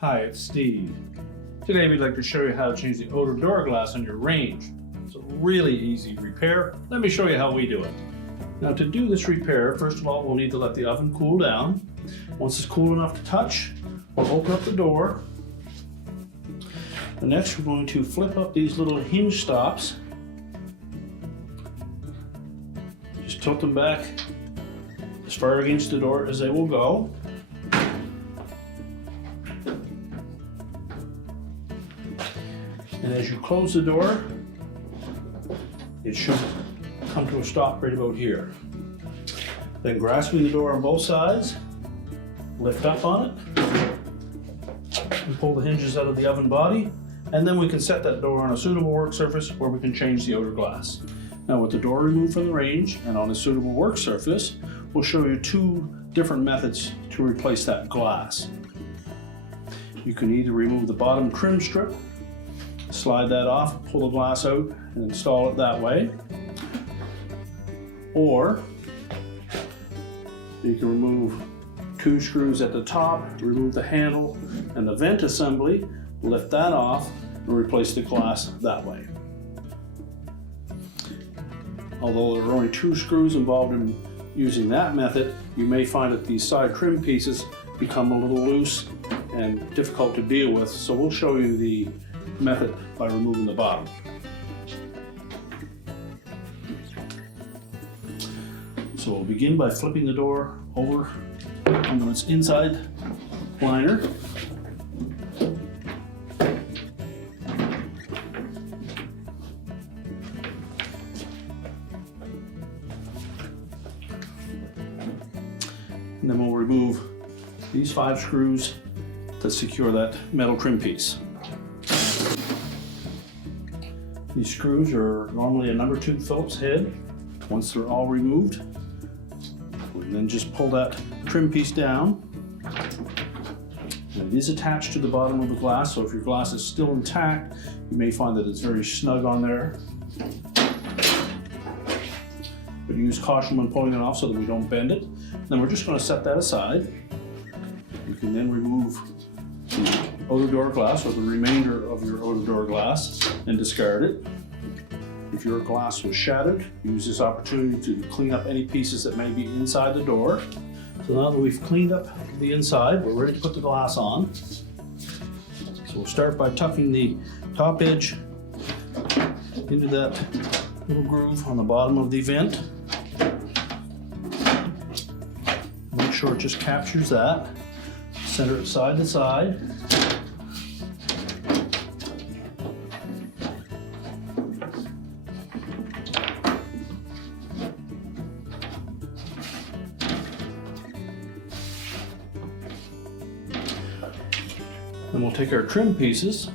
Hi, it's Steve. Today we'd like to show you how to change the outer door glass on your range. It's a really easy repair. Let me show you how we do it. Now to do this repair, first of all, we'll need to let the oven cool down. Once it's cool enough to touch, we'll open up the door. And next we're going to flip up these little hinge stops. Just tilt them back as far against the door as they will go. And as you close the door, it should come to a stop right about here. Then grasping the door on both sides, lift up on it, and pull the hinges out of the oven body, and then we can set that door on a suitable work surface where we can change the outer glass. Now with the door removed from the range and on a suitable work surface, we'll show you two different methods to replace that glass. You can either remove the bottom trim strip, slide that off, pull the glass out, and install it that way. Or you can remove two screws at the top, remove the handle and the vent assembly, lift that off, and replace the glass that way. Although there are only two screws involved in using that method, you may find that these side trim pieces become a little loose and difficult to deal with, so we'll show you the method by removing the bottom. So we'll begin by flipping the door over on its inside liner. And then we'll remove these 5 screws to secure that metal trim piece. These screws are normally a number 2 Phillips head. Once they're all removed, we then just pull that trim piece down. And it is attached to the bottom of the glass, so if your glass is still intact, you may find that it's very snug on there. But use caution when pulling it off so that we don't bend it. Then we're just going to set that aside. You can then remove the outer door glass or the remainder of your outer door glass and discard it. If your glass was shattered, use this opportunity to clean up any pieces that may be inside the door. So now that we've cleaned up the inside, we're ready to put the glass on. So we'll start by tucking the top edge into that little groove on the bottom of the vent. Make sure it just captures that. Center it side to side. Then we'll take our trim pieces,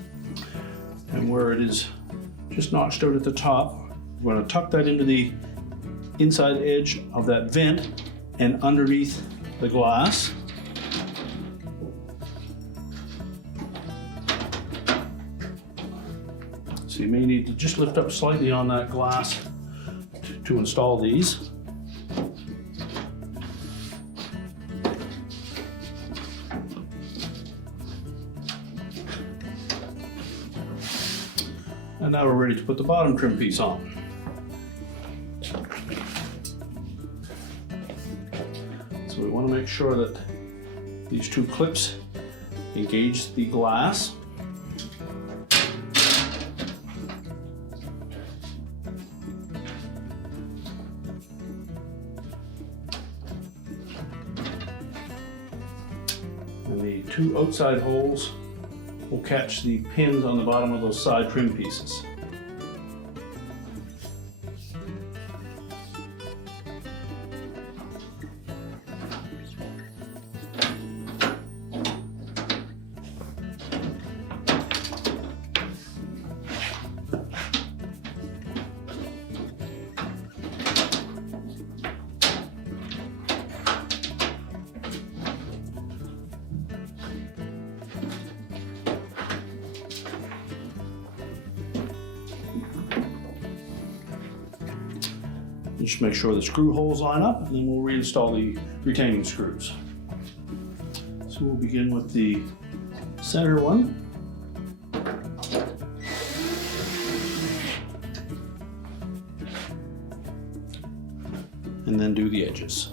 and where it is just notched out at the top, we're going to tuck that into the inside edge of that vent and underneath the glass. So you may need to just lift up slightly on that glass to install these. And now we're ready to put the bottom trim piece on. So we want to make sure that these 2 clips engage the glass. And the 2 outside holes will catch the pins on the bottom of those side trim pieces. Just make sure the screw holes line up, and then we'll reinstall the retaining screws. So we'll begin with the center one. And then do the edges.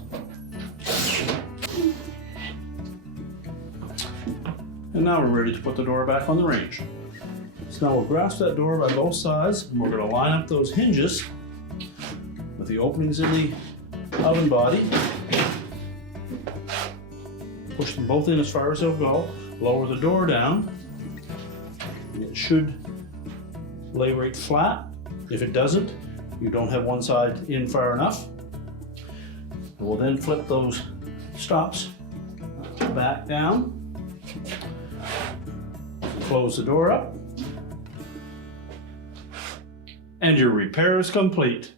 And now we're ready to put the door back on the range. So now we'll grasp that door by both sides, and we're going to line up those hinges with the openings in the oven body. Push them both in as far as they'll go. Lower the door down. And it should lay right flat. If it doesn't, you don't have one side in far enough. We'll then flip those stops back down. Close the door up. And your repair is complete.